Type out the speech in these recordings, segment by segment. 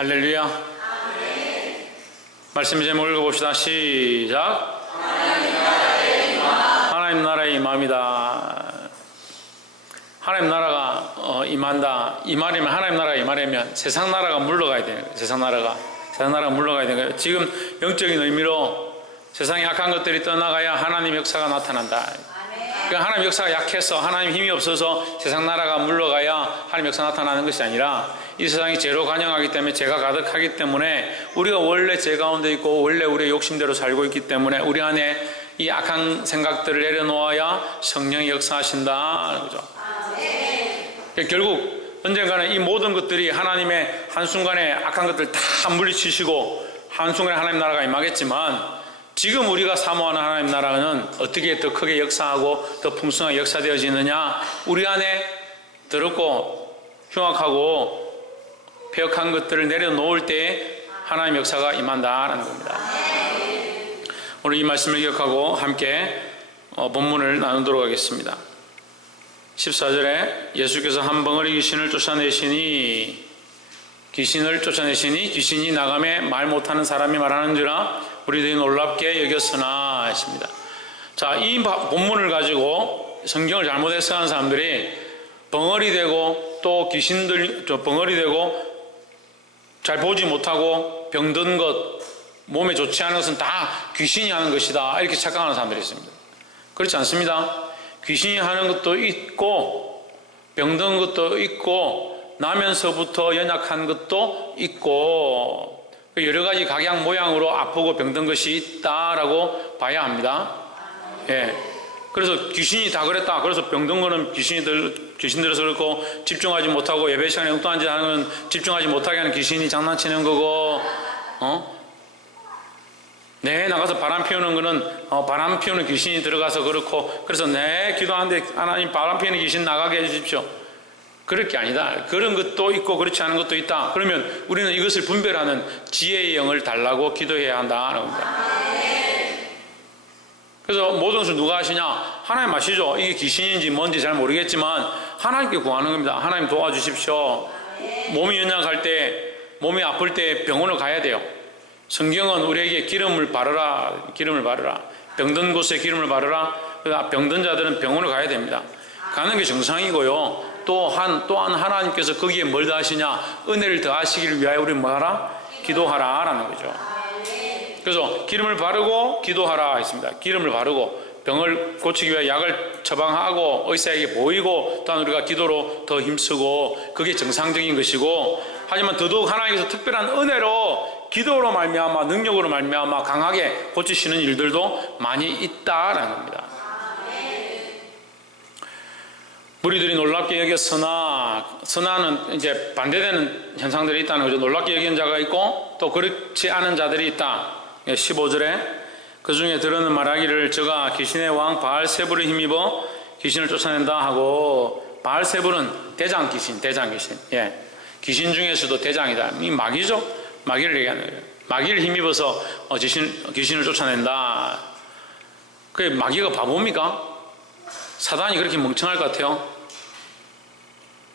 할렐루야. 아멘. 말씀 제목을 읽어봅시다. 시작. 하나님 나라의 임함이다. 하나님 나라가 임한다. 이 말이면 하나님 나라가 임하려면 세상 나라가 물러가야 되는 거예요. 세상 나라가 물러가야 되는 거예요. 지금 영적인 의미로 세상의 악한 것들이 떠나가야 하나님 역사가 나타난다. 그러니까 하나님 역사가 약해서 하나님 힘이 없어서 세상 나라가 물러가야 하나님 역사 나타나는 것이 아니라 이 세상이 죄로 관영하기 때문에 죄가 가득하기 때문에 우리가 원래 죄 가운데 있고 원래 우리의 욕심대로 살고 있기 때문에 우리 안에 이 악한 생각들을 내려놓아야 성령이 역사하신다는 거죠. 그러니까 결국 언젠가는 이 모든 것들이 하나님의 한순간에 악한 것들을 다 물리치시고 한순간에 하나님 나라가 임하겠지만 지금 우리가 사모하는 하나님 나라는 어떻게 더 크게 역사하고 더 풍성하게 역사되어지느냐, 우리 안에 더럽고 흉악하고 폐역한 것들을 내려놓을 때 하나님 역사가 임한다라는 겁니다. 오늘 이 말씀을 기억하고 함께 본문을 나누도록 하겠습니다. 14절에 예수께서 한 벙어리 귀신을 쫓아내시니 귀신이 나가매 말 못하는 사람이 말하는지라 우리들이 놀랍게 여겼으나 했습니다. 자, 이 본문을 가지고 성경을 잘못 해석하는 사람들이 벙어리 되고 또 귀신들 벙어리 되고 잘 보지 못하고 병든 것, 몸에 좋지 않은 것은 다 귀신이 하는 것이다 이렇게 착각하는 사람들이 있습니다. 그렇지 않습니다. 귀신이 하는 것도 있고 병든 것도 있고 나면서부터 연약한 것도 있고 여러 가지 각양 모양으로 아프고 병든 것이 있다라고 봐야 합니다. 예. 그래서 귀신이 다 그랬다. 그래서 병든 거는 귀신 들어서 그렇고 집중하지 못하고 예배 시간에 엉뚱한 짓 하는 건 집중하지 못하게 하는 귀신이 장난치는 거고, 네, 나가서 바람 피우는 거는 바람 피우는 귀신이 들어가서 그렇고, 그래서 네, 기도하는데 하나님 바람 피우는 귀신 나가게 해주십시오. 그럴 게 아니다. 그런 것도 있고 그렇지 않은 것도 있다. 그러면 우리는 이것을 분별하는 지혜의 영을 달라고 기도해야 한다는 겁니다. 그래서 모든 것을 누가 하시냐? 하나님 아시죠? 이게 귀신인지 뭔지 잘 모르겠지만 하나님께 구하는 겁니다. 하나님 도와주십시오. 몸이 연약할 때, 몸이 아플 때 병원을 가야 돼요. 성경은 우리에게 기름을 바르라. 병든 곳에 기름을 바르라. 병든 자들은 병원을 가야 됩니다. 가는 게 정상이고요. 또한 하나님께서 거기에 뭘 더하시냐? 은혜를 더하시기를 위하여 우리 뭐하라? 기도하라 라는 거죠. 그래서 기름을 바르고 기도하라 했습니다. 기름을 바르고 병을 고치기 위해 약을 처방하고 의사에게 보이고 또한 우리가 기도로 더 힘쓰고 그게 정상적인 것이고, 하지만 더더욱 하나님께서 특별한 은혜로 기도로 말미암아 능력으로 말미암아 강하게 고치시는 일들도 많이 있다라는 겁니다. 무리들이 놀랍게 여겼으나는 이제 반대되는 현상들이 있다는 거죠. 놀랍게 여긴 자가 있고 또 그렇지 않은 자들이 있다. 15절에 그 중에 들으는 말하기를 저가 귀신의 왕 바알세불을 힘입어 귀신을 쫓아낸다 하고, 바알세불은 대장 귀신. 예. 귀신 중에서도 대장이다. 이 마귀죠. 마귀를 얘기하는 거예요. 마귀를 힘입어서 귀신을 쫓아낸다. 그게 마귀가 바보입니까? 사단이 그렇게 멍청할 것 같아요?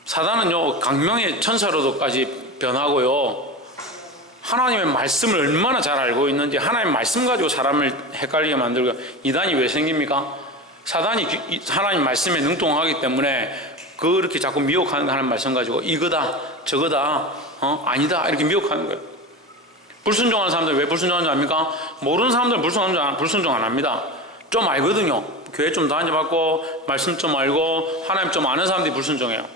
사단은요, 강명의 천사로도까지 변하고요, 하나님의 말씀을 얼마나 잘 알고 있는지, 하나님의 말씀 가지고 사람을 헷갈리게 만들고, 이단이 왜 생깁니까? 사단이 하나님 말씀에 능통하기 때문에 그렇게 자꾸 미혹하는 하나님 말씀 가지고 이거다 저거다 아니다 이렇게 미혹하는 거예요. 불순종하는 사람들 왜 불순종하는 줄 압니까? 모르는 사람들은 불순종 안 합니다. 좀 알거든요. 교회 좀 다녀봤고 말씀 좀 알고 하나님 좀 아는 사람들이 불순종해요.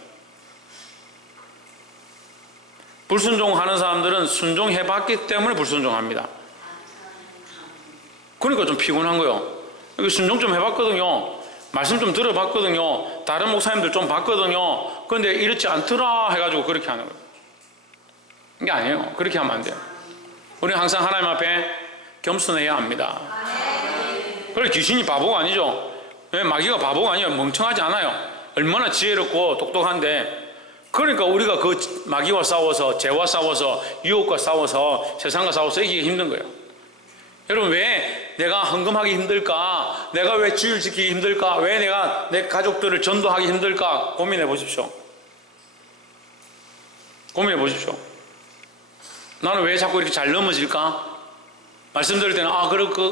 불순종하는 사람들은 순종해봤기 때문에 불순종합니다. 그러니까 좀 피곤한 거예요. 순종 좀 해봤거든요. 말씀 좀 들어봤거든요. 다른 목사님들 좀 봤거든요. 그런데 이렇지 않더라 해가지고 그렇게 하는 거예요. 이게 아니에요. 그렇게 하면 안 돼요. 우리는 항상 하나님 앞에 겸손해야 합니다. 그래, 귀신이 바보가 아니죠. 왜? 마귀가 바보가 아니에요. 멍청하지 않아요. 얼마나 지혜롭고 똑똑한데, 그러니까 우리가 그 마귀와 싸워서, 죄와 싸워서, 유혹과 싸워서, 세상과 싸워서 이기기 힘든 거예요. 여러분, 왜 내가 헌금하기 힘들까? 내가 왜 주일 지키기 힘들까? 왜 내가 내 가족들을 전도하기 힘들까? 고민해 보십시오. 고민해 보십시오. 나는 왜 자꾸 이렇게 잘 넘어질까? 말씀 들을 때는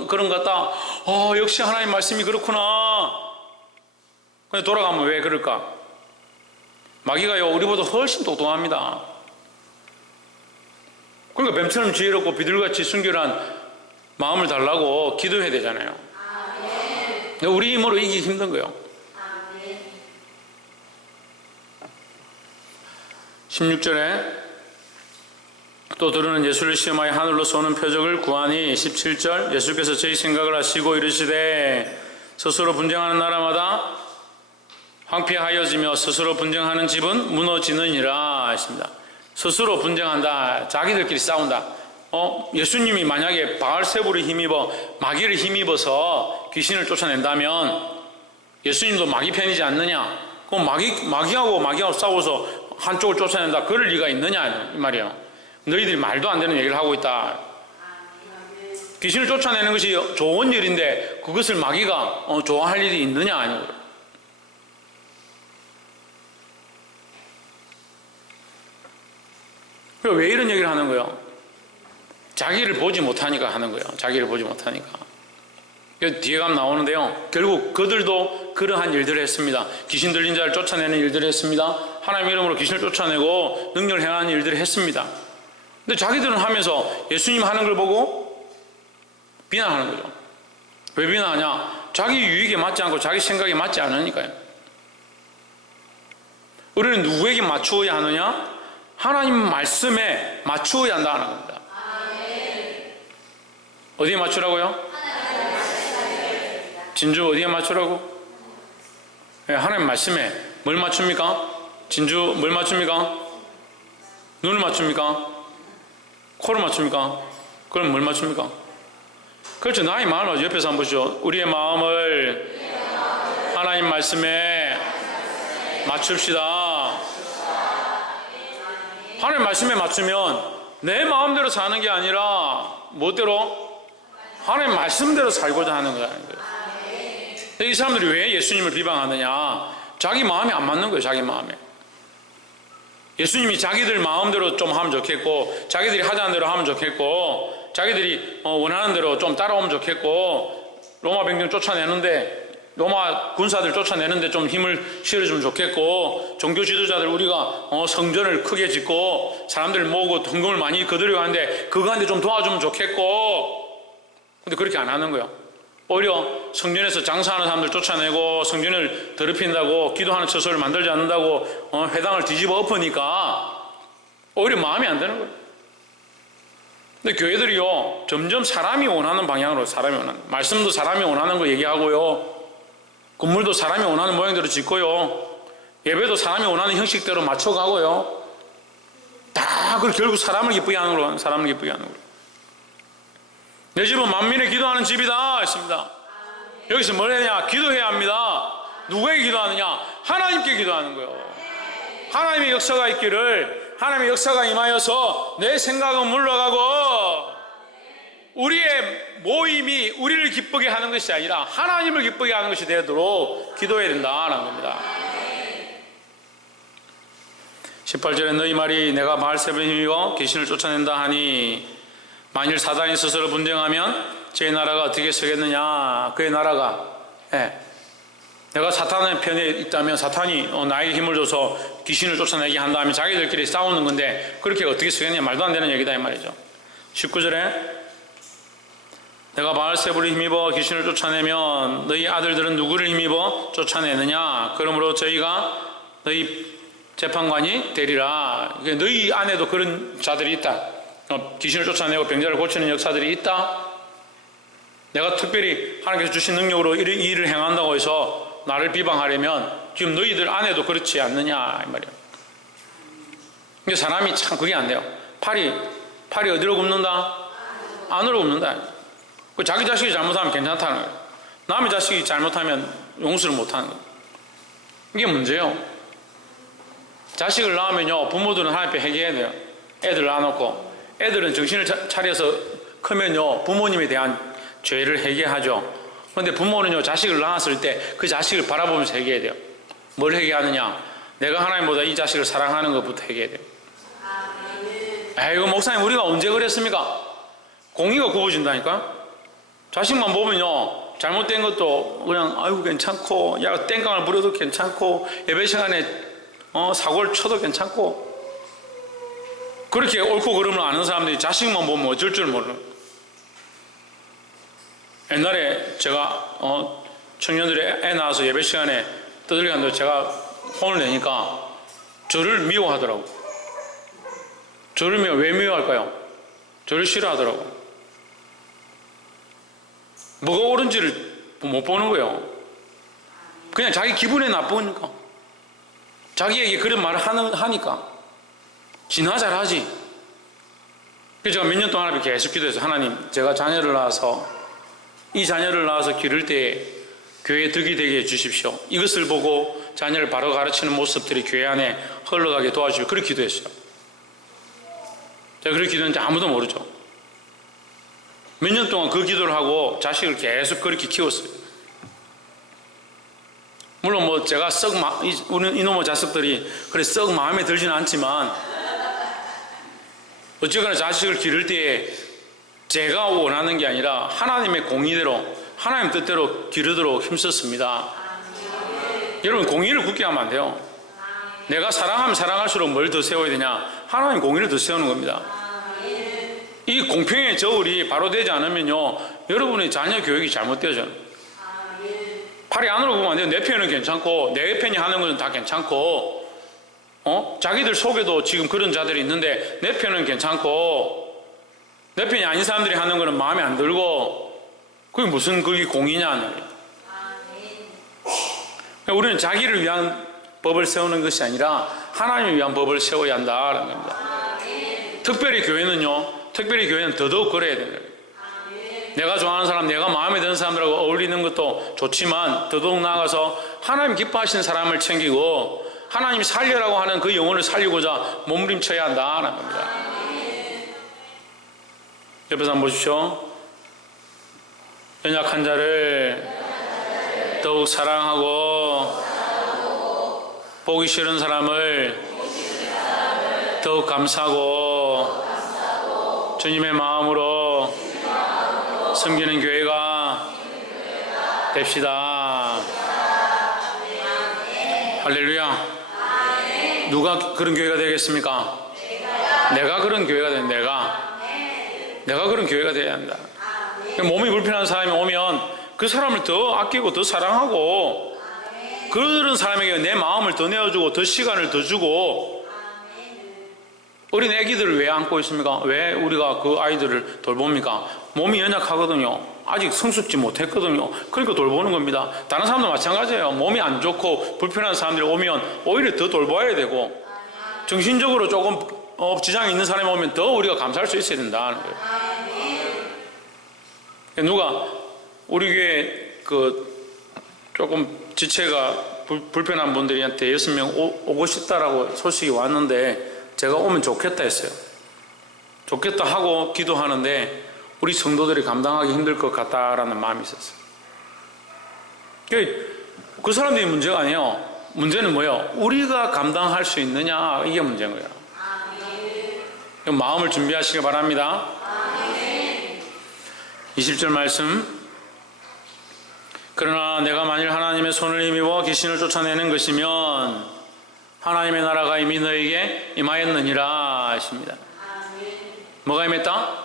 그런 것 같다. 역시 하나님 말씀이 그렇구나. 근데 돌아가면 왜 그럴까? 마귀가요, 우리보다 훨씬 똑똑합니다. 그러니까 뱀처럼 지혜롭고 비둘기같이 순결한 마음을 달라고 기도해야 되잖아요. 우리 힘으로 이기기 힘든 거예요. 16절에 또 들으는 예수를 시험하여 하늘로서 오는 표적을 구하니 17절 예수께서 저희 생각을 하시고 이르시되 스스로 분쟁하는 나라마다 황폐하여지며 스스로 분쟁하는 집은 무너지느니라 했습니다. 스스로 분쟁한다. 자기들끼리 싸운다. 예수님이 만약에 바알세불에 힘입어 마귀를 힘입어서 귀신을 쫓아낸다면 예수님도 마귀 편이지 않느냐? 그럼 마귀하고 싸워서 한쪽을 쫓아낸다. 그럴 리가 있느냐? 이 말이에요. 너희들이 말도 안 되는 얘기를 하고 있다. 귀신을 쫓아내는 것이 좋은 일인데 그것을 마귀가 좋아할 일이 있느냐? 아니고. 왜 이런 얘기를 하는 거예요? 자기를 보지 못하니까 하는 거예요. 자기를 보지 못하니까. 뒤에 가면 나오는데요. 결국 그들도 그러한 일들을 했습니다. 귀신 들린 자를 쫓아내는 일들을 했습니다. 하나님의 이름으로 귀신을 쫓아내고 능력을 행하는 일들을 했습니다. 근데 자기들은 하면서 예수님 하는 걸 보고 비난하는 거죠. 왜 비난하냐? 자기 유익에 맞지 않고 자기 생각에 맞지 않으니까요. 우리는 누구에게 맞추어야 하느냐? 하나님 말씀에 맞추어야 한다는 겁니다. 어디에 맞추라고요? 진주 어디에 맞추라고? 하나님 말씀에 뭘 맞춥니까? 진주 뭘 맞춥니까? 눈을 맞춥니까? 코를 맞춥니까? 그럼 뭘 맞춥니까? 그렇죠. 나의 마음을 옆에서 한번 보시죠. 우리의 마음을 하나님 말씀에 맞춥시다. 하나님 말씀에 맞추면 내 마음대로 사는 게 아니라 뭐대로? 하나님 말씀대로 살고자 하는 거예요. 이 사람들이 왜 예수님을 비방하느냐? 자기 마음이 안 맞는 거예요. 자기 마음에. 예수님이 자기들 마음대로 좀 하면 좋겠고 자기들이 하자는 대로 하면 좋겠고 자기들이 원하는 대로 좀 따라오면 좋겠고 로마 병정 쫓아내는데 로마 군사들 쫓아내는데 좀 힘을 실어주면 좋겠고 종교 지도자들 우리가 성전을 크게 짓고 사람들 모으고 헌금을 많이 거두려고 하는데 그거 하는데 좀 도와주면 좋겠고 근데 그렇게 안 하는 거예요. 오히려 성전에서 장사하는 사람들 쫓아내고 성전을 더럽힌다고 기도하는 처소를 만들지 않는다고 회당을 뒤집어 엎으니까 오히려 마음이 안 드는 거예요. 근데 교회들이요 점점 사람이 원하는 방향으로 말씀도 사람이 원하는 거 얘기하고요 건물도 사람이 원하는 모양대로 짓고요 예배도 사람이 원하는 형식대로 맞춰가고요 다 그걸 결국 사람을 기쁘게 하는 거로 사람을 기쁘게 하는 거로 내 집은 만민의 기도하는 집이다 했습니다. 여기서 뭘 해야 하냐? 기도해야 합니다. 누구에게 기도하느냐? 하나님께 기도하는 거예요. 하나님의 역사가 있기를 하나님의 역사가 임하여서 내 생각은 물러가고 우리의 모임이 우리를 기쁘게 하는 것이 아니라 하나님을 기쁘게 하는 것이 되도록 기도해야 된다는 겁니다. 18절에 너희 말이 내가 바알세불에 힘입어 귀신을 쫓아낸다 하니 만일 사단이 스스로 분쟁하면 제 나라가 어떻게 서겠느냐. 그의 나라가 내가 사탄의 편에 있다면 사탄이 나에게 힘을 줘서 귀신을 쫓아내게 한 다음에 자기들끼리 싸우는 건데 그렇게 어떻게 서겠냐. 말도 안 되는 얘기다 이 말이죠. 19절에 내가 바알세불에 힘입어 귀신을 쫓아내면 너희 아들들은 누구를 힘입어 쫓아내느냐. 그러므로 저희가 너희 재판관이 되리라. 너희 안에도 그런 자들이 있다. 귀신을 쫓아내고 병자를 고치는 역사들이 있다. 내가 특별히 하나님께서 주신 능력으로 이 일을 행한다고 해서 나를 비방하려면 지금 너희들 안에도 그렇지 않느냐 이 말이에요. 근데 사람이 참 그게 안 돼요. 팔이 어디로 굽는다? 안으로 굽는다. 자기 자식이 잘못하면 괜찮다는 거예요. 남의 자식이 잘못하면 용서를 못하는 거예요. 이게 문제예요. 자식을 낳으면요 부모들은 하나님 앞에 회개해야 돼요. 애들 낳아놓고 애들은 정신을 차려서 크면요 부모님에 대한 죄를 회개하죠. 그런데 부모는요 자식을 낳았을 때 그 자식을 바라보면서 회개해야 돼요. 뭘 회개하느냐? 내가 하나님보다 이 자식을 사랑하는 것부터 회개해야 돼요. 에이구 목사님 우리가 언제 그랬습니까? 공의가 굽어진다니까. 자식만 보면요 잘못된 것도 그냥 아이고 괜찮고, 야 땡깡을 부려도 괜찮고, 예배 시간에 사고를 쳐도 괜찮고, 그렇게 옳고 그름을 아는 사람들이 자식만 보면 어쩔 줄 모르는. 옛날에 제가 청년들이 애 낳아서 예배 시간에 떠들게 한다고 제가 혼을 내니까 저를 미워하더라고. 저를 왜 미워할까요? 저를 싫어하더라고. 뭐가 옳은지를 못 보는 거예요. 그냥 자기 기분이 나쁘니까, 자기에게 그런 말을 하니까 진화 잘하지. 그래서 제가 몇 년 동안 하나님께 계속 기도해서, 하나님 제가 자녀를 낳아서 이 자녀를 낳아서 기를 때 교회에 덕이 되게 해주십시오. 이것을 보고 자녀를 바로 가르치는 모습들이 교회 안에 흘러가게 도와주십시오. 그렇게 기도했어요. 제가 그렇게 기도했는지 아무도 모르죠. 몇 년 동안 그 기도를 하고 자식을 계속 그렇게 키웠어요. 물론 뭐 제가 우리 이놈의 자식들이 그래 썩 마음에 들지는 않지만, 어쨌거나 자식을 기를 때에 제가 원하는 게 아니라 하나님의 공의대로, 하나님 뜻대로 기르도록 힘썼습니다. 여러분, 공의를 굳게 하면 안 돼요. 내가 사랑하면 사랑할수록 뭘 더 세워야 되냐? 하나님 공의를 더 세우는 겁니다. 이 공평의 저울이 바로 되지 않으면요 여러분의 자녀 교육이 잘못되어져요. 팔이 안으로 보면 안 돼요. 내 편은 괜찮고 내 편이 하는 것은 다 괜찮고, 자기들 속에도 지금 그런 자들이 있는데 내 편은 괜찮고 내 편이 아닌 사람들이 하는 것은 마음에 안 들고, 그게 무슨 그게 공의냐. 우리는 자기를 위한 법을 세우는 것이 아니라 하나님을 위한 법을 세워야 한다는 겁니다. 특별히 교회는 더더욱 그래야 됩니다. 내가 좋아하는 사람, 내가 마음에 드는 사람들하고 어울리는 것도 좋지만 더더욱 나아가서 하나님 기뻐하시는 사람을 챙기고 하나님이 살려라고 하는 그 영혼을 살리고자 몸부림쳐야 한다는 겁니다. 옆에서 한번 보십시오. 연약한 자를 더욱 사랑하고 보기 싫은 사람을 더욱 감싸고 주님의 마음으로 섬기는 교회가 됩시다. 할렐루야. 누가 그런 교회가 되겠습니까? 내가 그런 교회가 된, 내가 그런 교회가 되어야 한다. 몸이 불편한 사람이 오면 그 사람을 더 아끼고 더 사랑하고, 그런 사람에게 내 마음을 더 내어주고 더 시간을 더 주고. 어린 애기들을 왜 안고 있습니까? 왜 우리가 그 아이들을 돌봅니까? 몸이 연약하거든요. 아직 성숙지 못했거든요. 그러니까 돌보는 겁니다. 다른 사람도 마찬가지예요. 몸이 안 좋고 불편한 사람들이 오면 오히려 더 돌봐야 되고, 정신적으로 조금 지장이 있는 사람이 오면 더 우리가 감사할 수 있어야 된다는 거예요. 누가 우리 교회 조금 지체가 불편한 분들한테 6명 오고 싶다라고 소식이 왔는데, 제가 오면 좋겠다 했어요. 좋겠다 하고 기도하는데 우리 성도들이 감당하기 힘들 것 같다라는 마음이 있었어요. 그 사람들이 문제가 아니에요. 문제는 뭐예요? 우리가 감당할 수 있느냐, 이게 문제인 거예요. 마음을 준비하시기 바랍니다. 20절 말씀. 그러나 내가 만일 하나님의 손을 힘입어 귀신을 쫓아내는 것이면 하나님의 나라가 이미 너에게 임하였느니라 하십니다. 뭐가 임했다?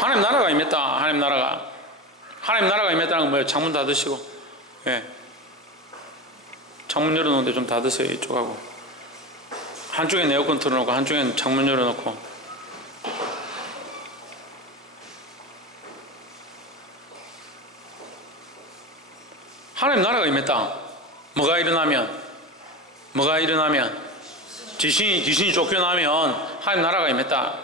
하나님 나라가 임했다. 하나님 나라가 임했다는 건 뭐예요? 창문 닫으시고, 창문 열어놓는데 좀 닫으세요. 이쪽하고 한쪽엔 에어컨 틀어놓고 한쪽엔 창문 열어놓고. 하나님 나라가 임했다. 뭐가 일어나면 귀신이 쫓겨나면 하나님 나라가 임했다.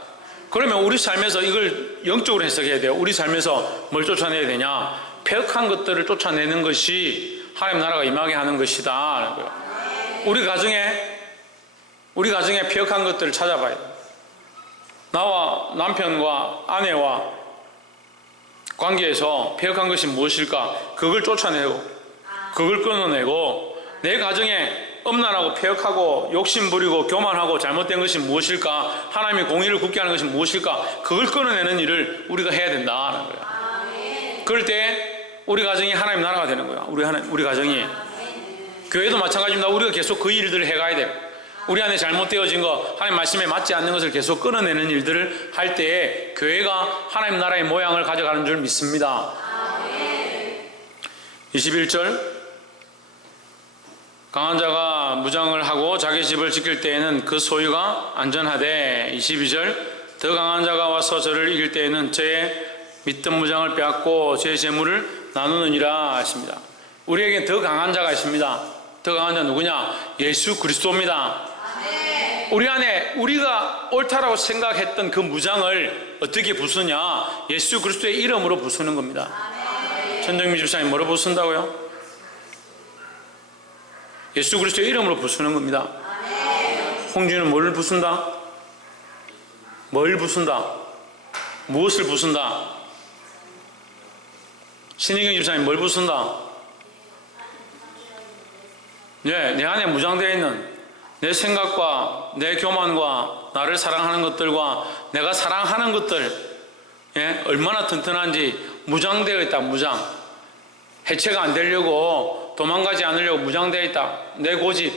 그러면 우리 삶에서 이걸 영적으로 해석해야 돼요. 우리 삶에서 뭘 쫓아내야 되냐? 폐역한 것들을 쫓아내는 것이 하나님 나라가 임하게 하는 것이다. 우리 가정에 폐역한 것들을 찾아봐야 돼요. 나와 남편과 아내와 관계에서 폐역한 것이 무엇일까? 그걸 쫓아내고, 그걸 끊어내고, 내 가정에 엄란하고 폐역하고 욕심부리고 교만하고 잘못된 것이 무엇일까? 하나님의 공의를 굳게 하는 것이 무엇일까? 그걸 끌어내는 일을 우리가 해야 된다는 거야. 그럴 때 우리 가정이 하나님 나라가 되는 거야. 우리 가정이. 교회도 마찬가지입니다. 우리가 계속 그 일들을 해가야 돼요. 우리 안에 잘못되어진 거, 하나님 말씀에 맞지 않는 것을 계속 끌어내는 일들을 할 때에 교회가 하나님 나라의 모양을 가져가는 줄 믿습니다. 21절, 강한 자가 무장을 하고 자기 집을 지킬 때에는 그 소유가 안전하되, 22절, 더 강한 자가 와서 저를 이길 때에는 저의 믿던 무장을 빼앗고 제 재물을 나누느니라 하십니다. 우리에겐 더 강한 자가 있습니다. 더 강한 자 누구냐? 예수 그리스도입니다. 우리 안에 우리가 옳다라고 생각했던 그 무장을 어떻게 부수냐? 예수 그리스도의 이름으로 부수는 겁니다. 천정민 집사님 뭐로 부순다고요? 예수 그리스도의 이름으로 부수는 겁니다. 홍준은 뭘 부순다? 뭘 부순다? 무엇을 부순다? 신희경 집사님 뭘 부순다? 네, 내 안에 무장되어 있는 내 생각과 내 교만과 나를 사랑하는 것들과 내가 사랑하는 것들, 예? 얼마나 튼튼한지 무장되어 있다. 무장. 해체가 안 되려고, 도망가지 않으려고 무장되어 있다. 내 고집,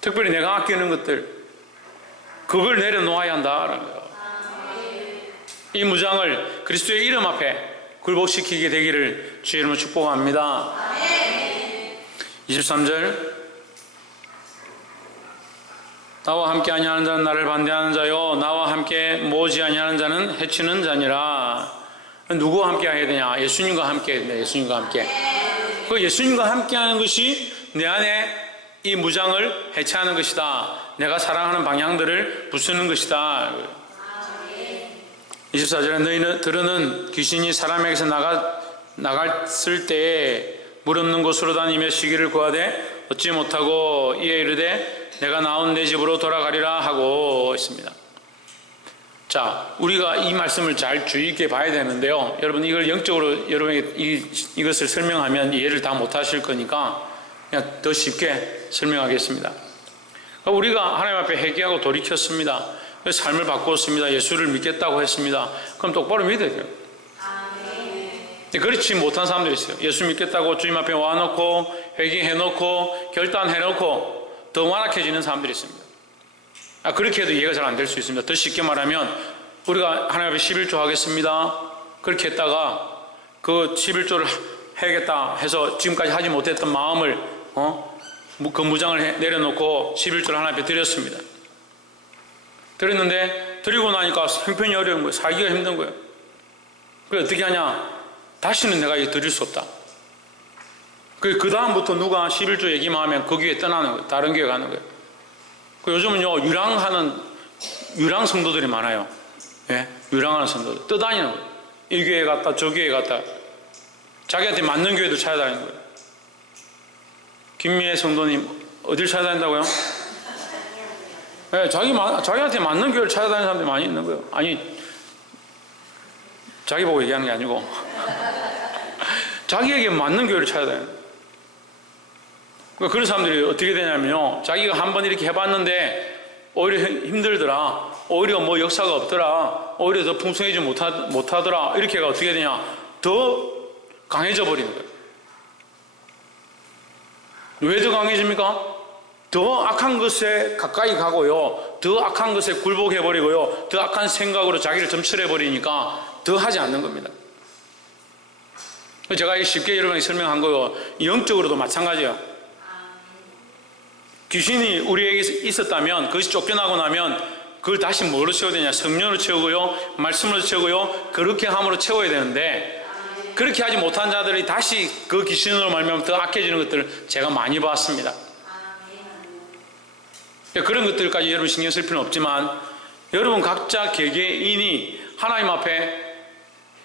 특별히 내가 아끼는 것들, 그걸 내려놓아야 한다라는 거예요. 이 무장을 그리스도의 이름 앞에 굴복시키게 되기를 주의 이름으로 축복합니다. 23절, 나와 함께 아니하는 자는 나를 반대하는 자요 나와 함께 모으지 아니하는 자는 해치는 자니라. 누구와 함께 해야 되냐? 예수님과 함께 해야 된다. 예수님과 함께. 그 예수님과 함께 하는 것이 내 안에 이 무장을 해체하는 것이다. 내가 사랑하는 방향들을 부수는 것이다. 24절에 너희들은 귀신이 사람에게서 나갔을 때에 물 없는 곳으로 다니며 쉬기를 구하되 얻지 못하고 이에 이르되 내가 나온 내 집으로 돌아가리라 하고 있습니다. 자, 우리가 이 말씀을 잘 주의 있게 봐야 되는데요. 여러분, 이걸 영적으로 여러분에게 이것을 설명하면 이해를 다 못하실 거니까 그냥 더 쉽게 설명하겠습니다. 우리가 하나님 앞에 회개하고 돌이켰습니다. 삶을 바꾸었습니다. 예수를 믿겠다고 했습니다. 그럼 똑바로 믿어야 돼요. 그렇지 못한 사람들이 있어요. 예수 믿겠다고 주님 앞에 와놓고 회개해놓고 결단해놓고 더 완악해지는 사람들이 있습니다. 그렇게 해도 이해가 잘 안 될 수 있습니다. 더 쉽게 말하면 우리가 하나님 앞에 11조 하겠습니다. 그렇게 했다가 그 11조를 해야겠다 해서 지금까지 하지 못했던 마음을 그 무장을 내려놓고 11조를 하나님 앞에 드렸습니다. 드렸는데 드리고 나니까 형편이 어려운 거예요. 살기가 힘든 거예요. 그래 어떻게 하냐? 다시는 내가 이거 드릴 수 없다. 그 다음부터 누가 11조 얘기만 하면 그 교회 떠나는 거예요. 다른 교회 가는 거예요. 요즘은요 유랑 성도들이 많아요. 예? 유랑하는 성도들 떠다니는 거예요. 이 교회 갔다 저 교회 갔다 자기한테 맞는 교회도 찾아다니는 거예요. 김미애 성도님 어딜 찾아다닌다고요? 네, 자기한테 맞는 교회를 찾아다니는 사람들이 많이 있는 거예요. 아니 자기 보고 얘기하는 게 아니고 자기에게 맞는 교회를 찾아다니는 거예요. 그러니까 그런 사람들이 어떻게 되냐면요, 자기가 한번 이렇게 해봤는데 오히려 힘들더라, 오히려 뭐 역사가 없더라, 오히려 더 풍성해지지 못하더라, 이렇게가 어떻게 되냐, 더 강해져 버리는 거예요. 왜 더 강해집니까? 더 악한 것에 가까이 가고요, 더 악한 것에 굴복해버리고요, 더 악한 생각으로 자기를 점철해버리니까 더 하지 않는 겁니다. 제가 쉽게 여러분에게 설명한 거요, 영적으로도 마찬가지예요. 귀신이 우리에게 있었다면, 그것이 쫓겨나고 나면 그걸 다시 뭐로 채워야 되냐? 성령으로 채우고요, 말씀으로 채우고요, 그렇게 함으로 채워야 되는데, 그렇게 하지 못한 자들이 다시 그 귀신으로 말미암아 더 악해지는 것들을 제가 많이 봤습니다. 그런 것들까지 여러분 신경 쓸 필요는 없지만, 여러분 각자 개개인이 하나님 앞에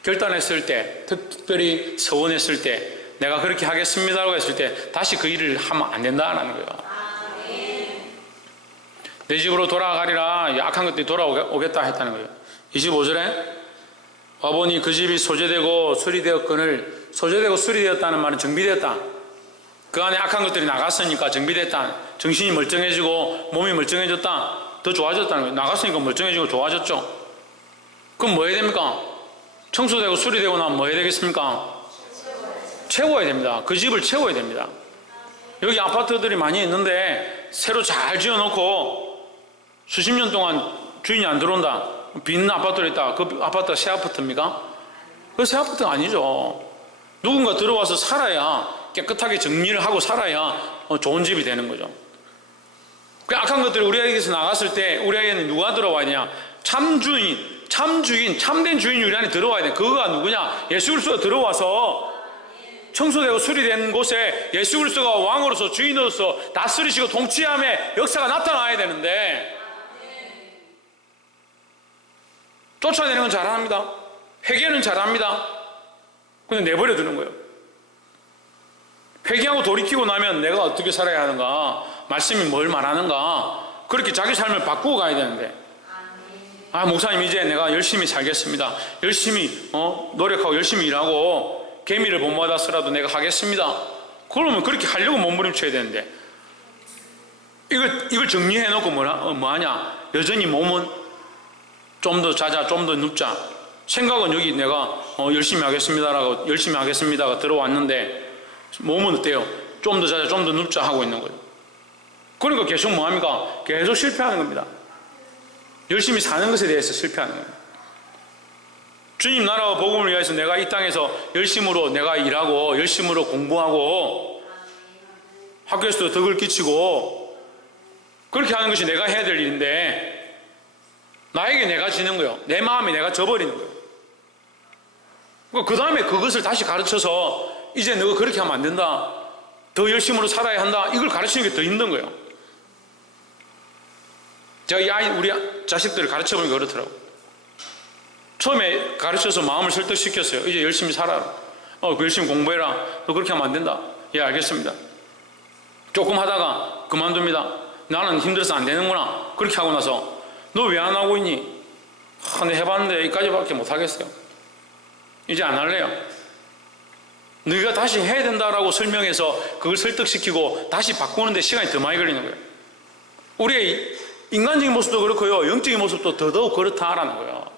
결단했을 때, 특별히 서원했을 때, 내가 그렇게 하겠습니다라고 했을 때 다시 그 일을 하면 안 된다는 거예요. 내 집으로 돌아가리라, 악한 것들이 돌아오겠다 했다는 거예요. 25절에 와보니 그 집이 소재되고 수리되었거늘, 소재되고 수리되었다는 말은 정비되었다. 그 안에 악한 것들이 나갔으니까 정비됐다. 정신이 멀쩡해지고 몸이 멀쩡해졌다. 더 좋아졌다는 거예요. 나갔으니까 멀쩡해지고 좋아졌죠. 그럼 뭐 해야 됩니까? 청소되고 수리되고 나면 뭐 해야 되겠습니까? 채워야 됩니다. 그 집을 채워야 됩니다. 여기 아파트들이 많이 있는데 새로 잘 지어놓고 수십 년 동안 주인이 안 들어온다. 빈 아파트가 있다. 그 아파트가 새 아파트입니까? 그 새 아파트가 아니죠. 누군가 들어와서 살아야, 깨끗하게 정리를 하고 살아야 좋은 집이 되는 거죠. 그 악한 것들이 우리 에게서 나갔을 때 우리 에게는 누가 들어와야 되냐? 참주인, 참된 주인이 우리 안에 들어와야 돼. 그거가 누구냐? 예수 그리스도가 들어와서 청소되고 수리된 곳에 예수 그리스도가 왕으로서 주인으로서 다스리시고 통치함의 역사가 나타나야 되는데, 쫓아내는 건 잘합니다. 회개는 잘합니다. 근데 내버려 두는 거예요. 회개하고 돌이키고 나면 내가 어떻게 살아야 하는가, 말씀이 뭘 말하는가, 그렇게 자기 삶을 바꾸고 가야 되는데, 목사님 이제 내가 열심히 살겠습니다. 열심히 노력하고 열심히 일하고 개미를 본받아서라도 내가 하겠습니다. 그러면 그렇게 하려고 몸부림쳐야 되는데, 이걸 정리해 놓고 뭐하냐? 여전히 몸은 좀 더 자자, 좀 더 눕자. 생각은 여기 내가 열심히 하겠습니다라고 열심히 하겠습니다가 들어왔는데, 몸은 어때요? 좀 더 자자, 좀 더 눕자 하고 있는 거예요. 그러니까 계속 뭐합니까? 계속 실패하는 겁니다. 열심히 사는 것에 대해서 실패하는 거예요. 주님 나라와 복음을 위해서 내가 이 땅에서 열심으로 내가 일하고 열심으로 공부하고 학교에서도 덕을 끼치고 그렇게 하는 것이 내가 해야 될 일인데, 나에게 내가 지는 거예요. 내 마음에 내가 져버리는 거예요. 그 다음에 그것을 다시 가르쳐서 이제 너가 그렇게 하면 안 된다, 더 열심으로 살아야 한다, 이걸 가르치는 게 더 힘든 거예요. 제가 우리 자식들을 가르쳐보니까 그렇더라고요. 처음에 가르쳐서 마음을 설득시켰어요. 이제 열심히 살아라. 열심히 공부해라. 너 그렇게 하면 안 된다. 예, 알겠습니다. 조금 하다가 그만둡니다. 나는 힘들어서 안 되는구나. 그렇게 하고 나서 너 왜 안 하고 있니? 내가 해봤는데 여기까지밖에 못 하겠어요. 이제 안 할래요. 너희가 다시 해야 된다라고 설명해서 그걸 설득시키고 다시 바꾸는데 시간이 더 많이 걸리는 거예요. 우리의 인간적인 모습도 그렇고요, 영적인 모습도 더더욱 그렇다라는 거예요.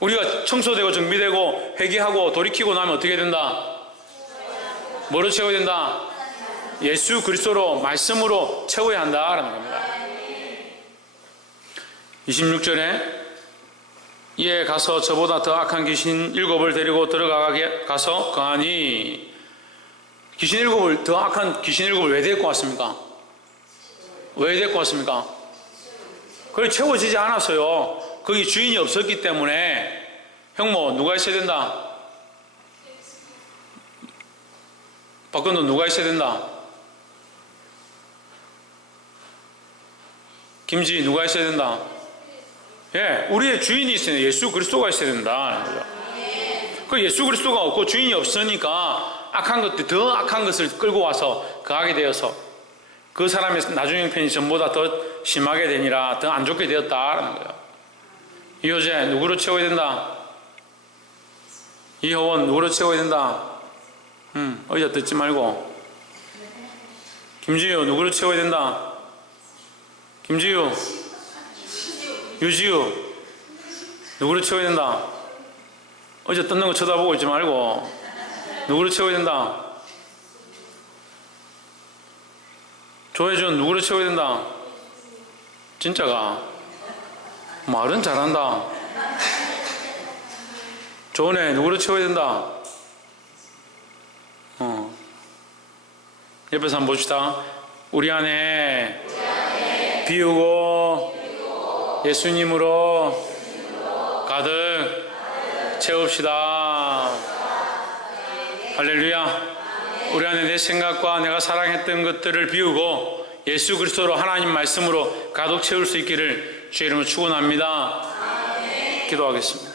우리가 청소되고 정비되고 회개하고 돌이키고 나면 어떻게 된다? 뭐로 채워야 된다? 예수 그리스도로, 말씀으로 채워야 한다라는 겁니다. 26절에 이에 가서 저보다 더 악한 귀신 7을 데리고 가서 거하니, 귀신 7을, 더 악한 귀신 7을 왜 데리고 왔습니까? 왜 데리고 왔습니까? 그게 채워지지 않았어요. 거기 주인이 없었기 때문에. 형모, 누가 있어야 된다? 박근도 누가 있어야 된다? 김지 누가 있어야 된다? 예, 우리의 주인이 있어야 된다. 예수 그리스도가 있어야 된다. 그 예수 그리스도가 없고 주인이 없으니까 더 악한 것을 끌고 와서 거하게 되어서 그 사람의 나중 형편이 전보다 더 심하게 되니라, 더 안 좋게 되었다라는 거예요. 이효재 누구로 채워야 된다? 이효원 누구로 채워야 된다? 어디다 듣지 말고. 김지유 누구로 채워야 된다? 김지유, 유지유 누구로 채워야 된다? 어제 뜯는 거 쳐다보고 있지 말고 누구로 채워야 된다? 조혜준 누구로 채워야 된다? 진짜가 말은 잘한다. 조은혜 누구로 채워야 된다? 옆에서 한번 봅시다. 우리 안에 비우고 예수님으로 가득 채웁시다. 할렐루야. 우리 안에 내 생각과 내가 사랑했던 것들을 비우고 예수 그리스도로, 하나님 말씀으로 가득 채울 수 있기를 주의 이름으로 축원합니다. 기도하겠습니다.